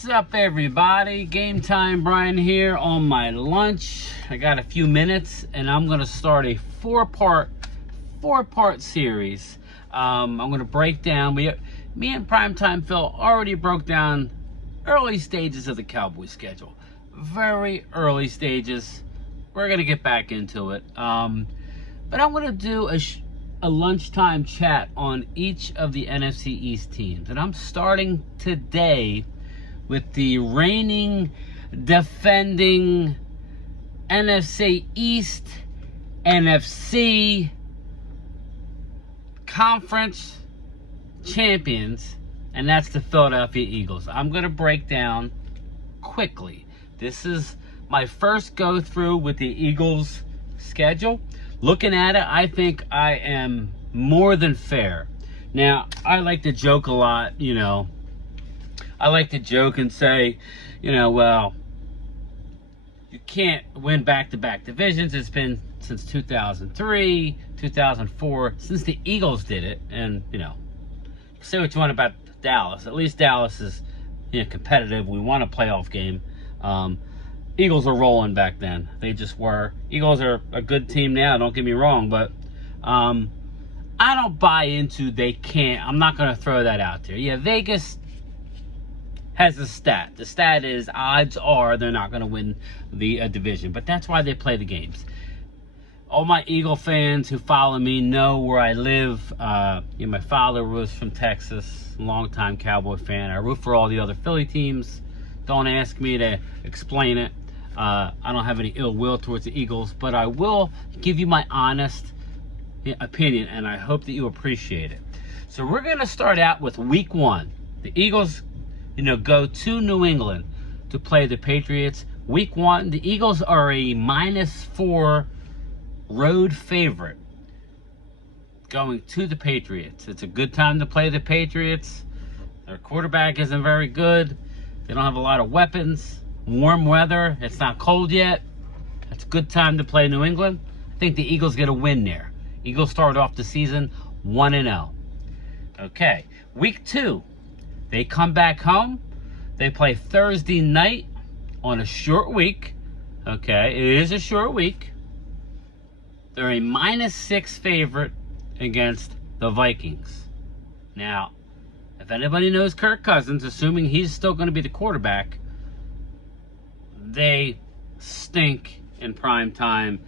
What's up, everybody? Game time, Brian here on my lunch. I got a few minutes and I'm going to start a four-part series. I'm going to break down, me and Primetime Phil already broke down early stages of the Cowboy schedule. Very early stages. We're going to get back into it. But I'm going to do a lunchtime chat on each of the NFC East teams. And I'm starting today with the reigning, defending NFC East, NFC Conference champions, and that's the Philadelphia Eagles. I'm going to break down quickly. This is my first go through with the Eagles schedule. Looking at it, I think I am more than fair. Now, I like to joke a lot, I like to joke and say, well, you can't win back-to-back divisions. It's been since 2003, 2004, since the Eagles did it. And, say what you want about Dallas. At least Dallas is, competitive. We won a playoff game. Eagles were rolling back then. They just were. Eagles are a good team now, don't get me wrong, but I don't buy into they can't. I'm not going to throw that out there. Yeah, Vegas has a stat. The stat is odds are they're not going to win the division, but that's why they play the games. All my Eagle fans who follow me know where I live. My father was from Texas, longtime Cowboy fan. I root for all the other Philly teams. Don't ask me to explain it. I don't have any ill will towards the Eagles, but I will give you my honest opinion, and I hope that you appreciate it. So we're going to start out with week 1. The Eagles, go to New England to play the Patriots. Week 1, the Eagles are a -4 road favorite going to the Patriots. It's a good time to play the Patriots. Their quarterback isn't very good. They don't have a lot of weapons. Warm weather. It's not cold yet. It's a good time to play New England. I think the Eagles get a win there. Eagles start off the season 1-0. Okay. Week 2. They come back home. They play Thursday night on a short week. Okay. It is a short week. They're a -6 favorite against the Vikings. Now, if anybody knows Kirk Cousins, assuming he's still going to be the quarterback, they stink in prime time.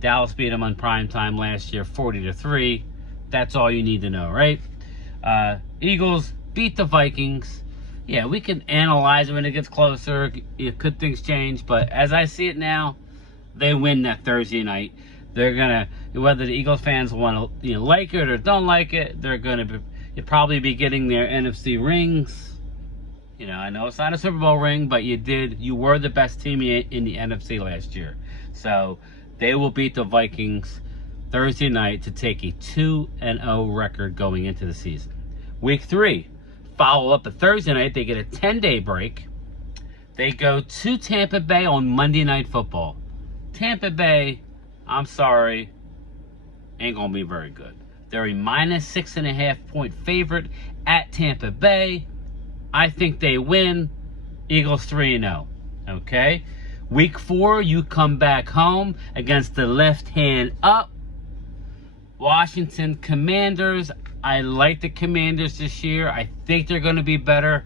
Dallas beat them on prime time last year, 40-3. That's all you need to know, right? Eagles beat the Vikings. Yeah, we can analyze it when it gets closer. Could things change? But as I see it now, they win that Thursday night. They're gonna, whether the Eagles fans want to like it or don't like it, they're gonna probably be getting their NFC rings. I know it's not a Super Bowl ring, but you were the best team in the NFC last year. So they will beat the Vikings Thursday night to take a 2-0 record going into the season. Week 3, follow up a Thursday night. They get a 10-day break. They go to Tampa Bay on Monday Night Football. Tampa Bay, I'm sorry, ain't going to be very good. They're a -6.5 point favorite at Tampa Bay. I think they win. Eagles 3-0. Okay? Week 4, you come back home against the left hand up Washington Commanders. I like the Commanders this year. I think they're going to be better.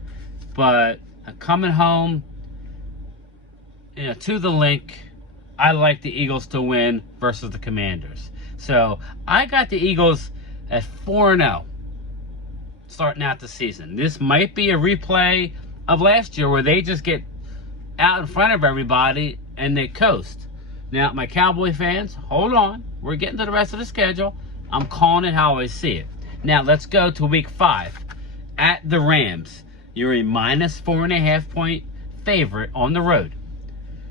But coming home, to the link, I like the Eagles to win versus the Commanders. So I got the Eagles at 4-0 starting out the season. This might be a replay of last year where they just get out in front of everybody and they coast. Now, my Cowboy fans, hold on. We're getting to the rest of the schedule. I'm calling it how I see it. Now, let's go to week 5. At the Rams, you're a -4.5 point favorite on the road.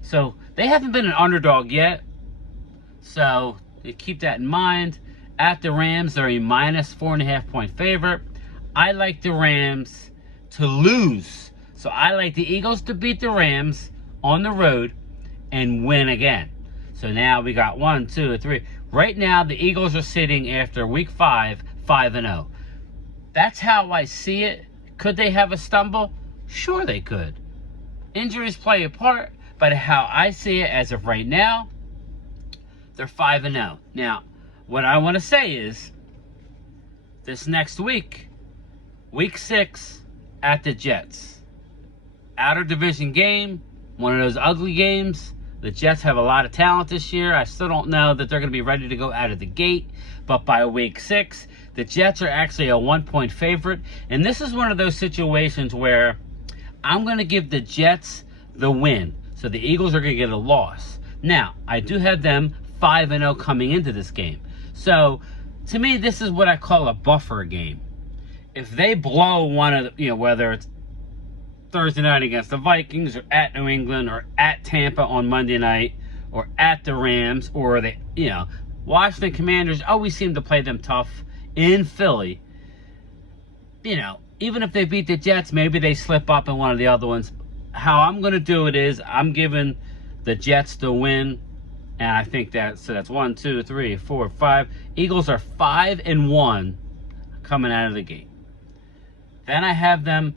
So they haven't been an underdog yet. So you keep that in mind. At the Rams, they're a -4.5 point favorite. I like the Rams to lose. So I like the Eagles to beat the Rams on the road and win again. So now we got 1, 2, 3. Right now, the Eagles are sitting after week 5, 5-0. That's how I see it. Could they have a stumble? Sure they could. injuries play a part, but how I see it as of right now, they're 5-0. Now, what I want to say is, this next week, week 6 at the Jets. Outer division game, one of those ugly games. The Jets have a lot of talent this year. I still don't know that they're going to be ready to go out of the gate. But by week 6, the Jets are actually a 1-point favorite. And this is one of those situations where I'm going to give the Jets the win. So the Eagles are going to get a loss. Now, I do have them 5-0 coming into this game. So, to me, this is what I call a buffer game. If they blow one of the, whether it's Thursday night against the Vikings, or at New England, or at Tampa on Monday night, or at the Rams, or the, Washington Commanders always seem to play them tough in Philly. Even if they beat the Jets, maybe they slip up in one of the other ones. How I'm going to do it is I'm giving the Jets the win, and I think that's 1, 2, 3, 4, 5. Eagles are 5-1 coming out of the gate. Then I have them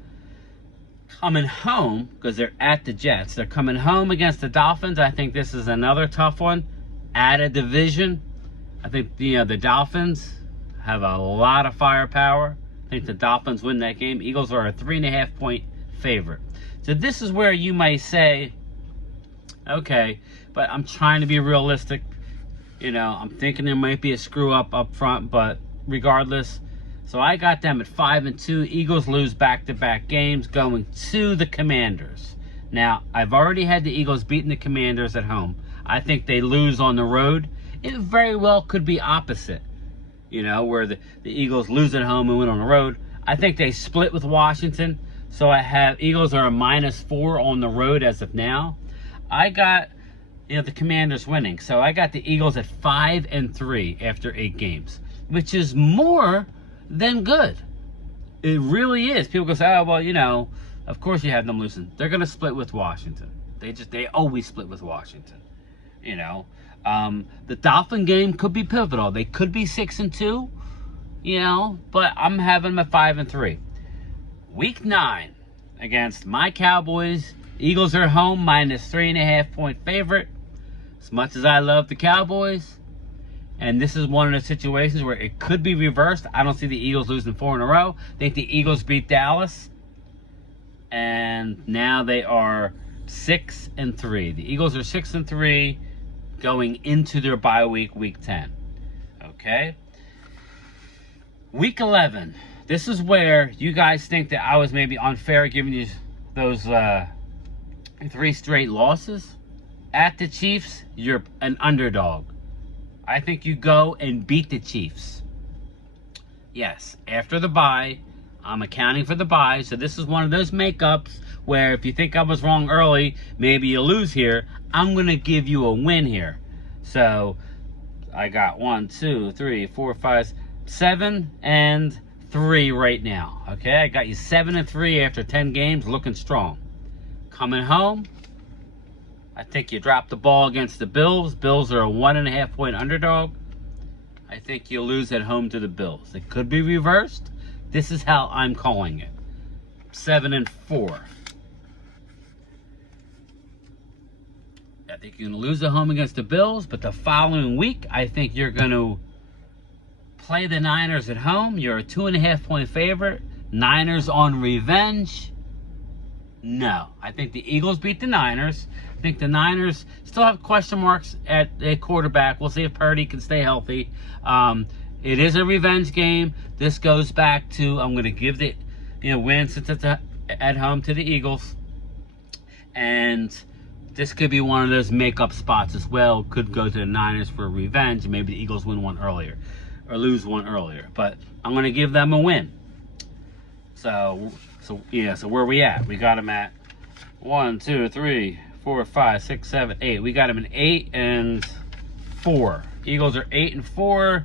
coming home, because they're at the Jets. They're coming home against the Dolphins. I think this is another tough one. At a division, I think the Dolphins have a lot of firepower. I think the Dolphins win that game. Eagles are a 3.5-point favorite. So this is where you might say, okay, but I'm trying to be realistic. I'm thinking there might be a screw up front, but regardless. So I got them at 5-2. Eagles lose back-to-back games going to the Commanders. Now, I've already had the Eagles beating the Commanders at home. I think they lose on the road. It very well could be opposite, where the Eagles lose at home and win on the road. I think they split with Washington. So I have Eagles are a -4 on the road as of now. I got the Commanders winning. So I got the Eagles at 5-3 after 8 games, which is more than good. It really is. People go say, oh, well, of course you have them losing. They're going to split with Washington. They always split with Washington. The Dolphin game could be pivotal. They could be 6-2, but I'm having them at 5-3. Week 9 against my Cowboys. Eagles are home, -3.5-point favorite. As much as I love the Cowboys, and this is one of the situations where it could be reversed. I don't see the Eagles losing 4 in a row. I think the Eagles beat Dallas, and now they are 6-3. The Eagles are 6-3 going into their bye week, week 10. Okay? Week 11. This is where you guys think that I was maybe unfair giving you those 3 straight losses. At the Chiefs, you're an underdog. I think you go and beat the Chiefs. Yes, after the bye, I'm accounting for the bye, so this is one of those makeups where if you think I was wrong early, maybe you lose here. I'm going to give you a win here. So, I got 1, 2, 3, 4, 5, 7-3 right now. Okay, I got you 7-3 after 10 games, looking strong. Coming home, I think you dropped the ball against the Bills. Bills are a 1.5-point underdog. I think you lose at home to the Bills. It could be reversed. This is how I'm calling it. 7-4. I think you're going to lose at home against the Bills, but the following week, I think you're going to play the Niners at home. You're a 2.5-point favorite. Niners on revenge. No. I think the Eagles beat the Niners. I think the Niners still have question marks at a quarterback. We'll see if Purdy can stay healthy. It is a revenge game. This goes back to, I'm going to give the win since it's at home to the Eagles. And this could be one of those make-up spots as well. Could go to the Niners for revenge. Maybe the Eagles win one earlier or lose one earlier. But I'm going to give them a win. So where we at? We got them at 1, 2, 3, 4, 5, 6, 7, 8. We got them in 8-4. Eagles are 8-4.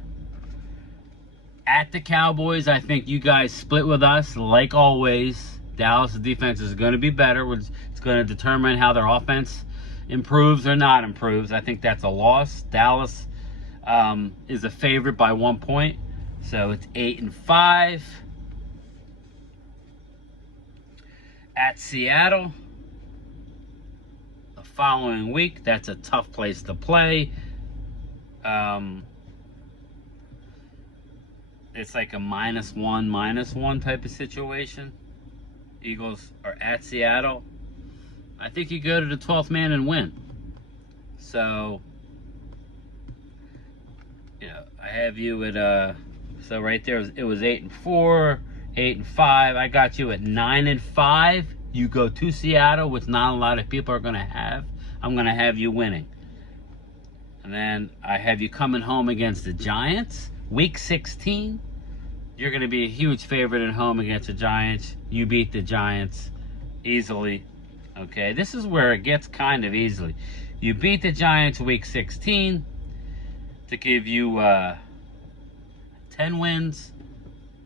At the Cowboys, I think you guys split with us, like always. Dallas' defense is going to be better. It's going to determine how their offense improves or not improves. I think that's a loss. Dallas is a favorite by 1 point. So it's 8-5. At Seattle, following week, that's a tough place to play. It's like a -1 type of situation. Eagles are at Seattle. I think you go to the 12th man and win. So, I have you at so right there it was 8-4, 8-5. I got you at 9-5. You go to Seattle, which not a lot of people are going to have. I'm going to have you winning. And then I have you coming home against the Giants, week 16. You're going to be a huge favorite at home against the Giants. You beat the Giants easily. Okay, this is where it gets kind of easily. You beat the Giants week 16 to give you 10 wins.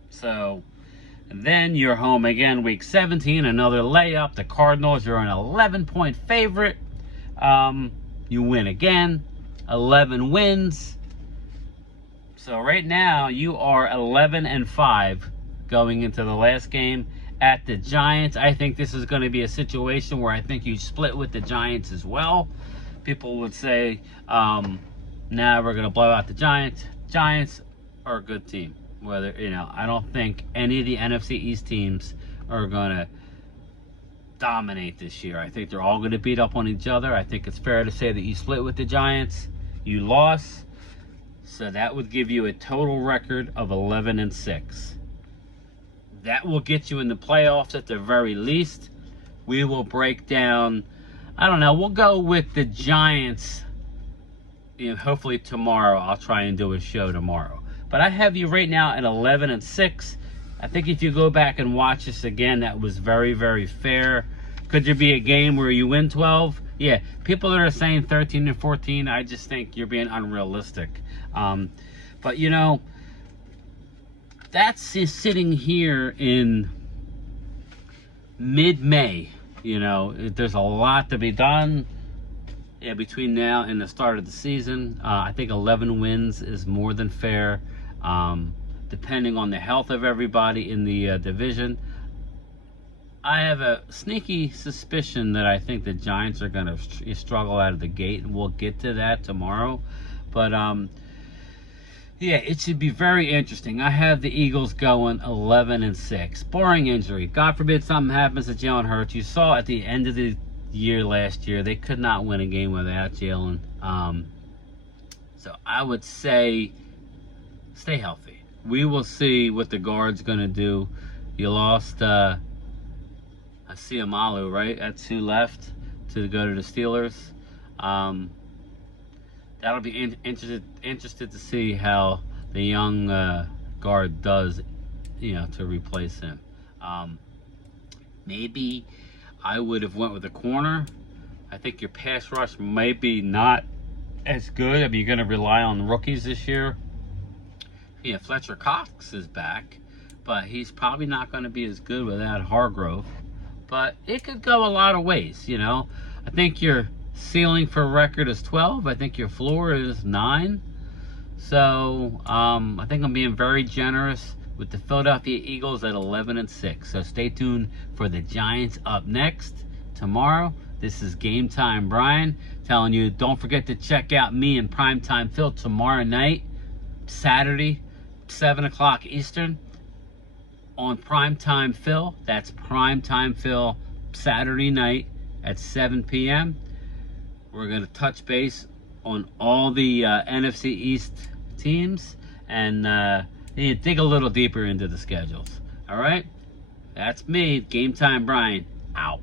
So, and then you're home again week 17, another layup. The Cardinals, you're an 11-point favorite. You win again, 11 wins. So right now you are 11-5 going into the last game at the Giants. I think this is going to be a situation where I think you split with the Giants as well. People would say, nah, we're going to blow out the Giants. Giants are a good team. Whether, I don't think any of the NFC East teams are going to dominate this year. I think they're all going to beat up on each other. I think it's fair to say that you split with the Giants. You lost. So that would give you a total record of 11-6. That will get you in the playoffs at the very least. We will break down, I don't know, we'll go with the Giants. Hopefully tomorrow. I'll try and do a show tomorrow. But I have you right now at 11-6. I think if you go back and watch this again, that was very, very fair. Could there be a game where you win 12? Yeah, people that are saying 13-14, I just think you're being unrealistic. But that's sitting here in mid-May. There's a lot to be done. Yeah, between now and the start of the season. I think 11 wins is more than fair. Depending on the health of everybody in the division. I have a sneaky suspicion that I think the Giants are going to struggle out of the gate, and we'll get to that tomorrow. But, yeah, it should be very interesting. I have the Eagles going 11-6. Barring injury. God forbid something happens to Jalen Hurts. You saw at the end of the year last year, they could not win a game without Jalen. So I would say stay healthy. We will see what the guard's going to do. You lost I see Amalu, right? That's who left to go to the Steelers. That'll be interested to see how the young guard does, to replace him. Maybe I would have went with a corner. I think your pass rush may be not as good. I mean, you're going to rely on rookies this year. Yeah, Fletcher Cox is back, but he's probably not going to be as good without Hargrove. But it could go a lot of ways, I think your ceiling for record is 12. I think your floor is 9. So I think I'm being very generous with the Philadelphia Eagles at 11-6. So stay tuned for the Giants up next tomorrow. This is Game Time Brian telling you, don't forget to check out me and Primetime Phil tomorrow night, Saturday, 7 o'clock Eastern. On Primetime Phil. That's Primetime Phil Saturday night at 7 p.m. We're going to touch base on all the NFC East teams and dig a little deeper into the schedules. All right? That's me, Game Time Brian, out.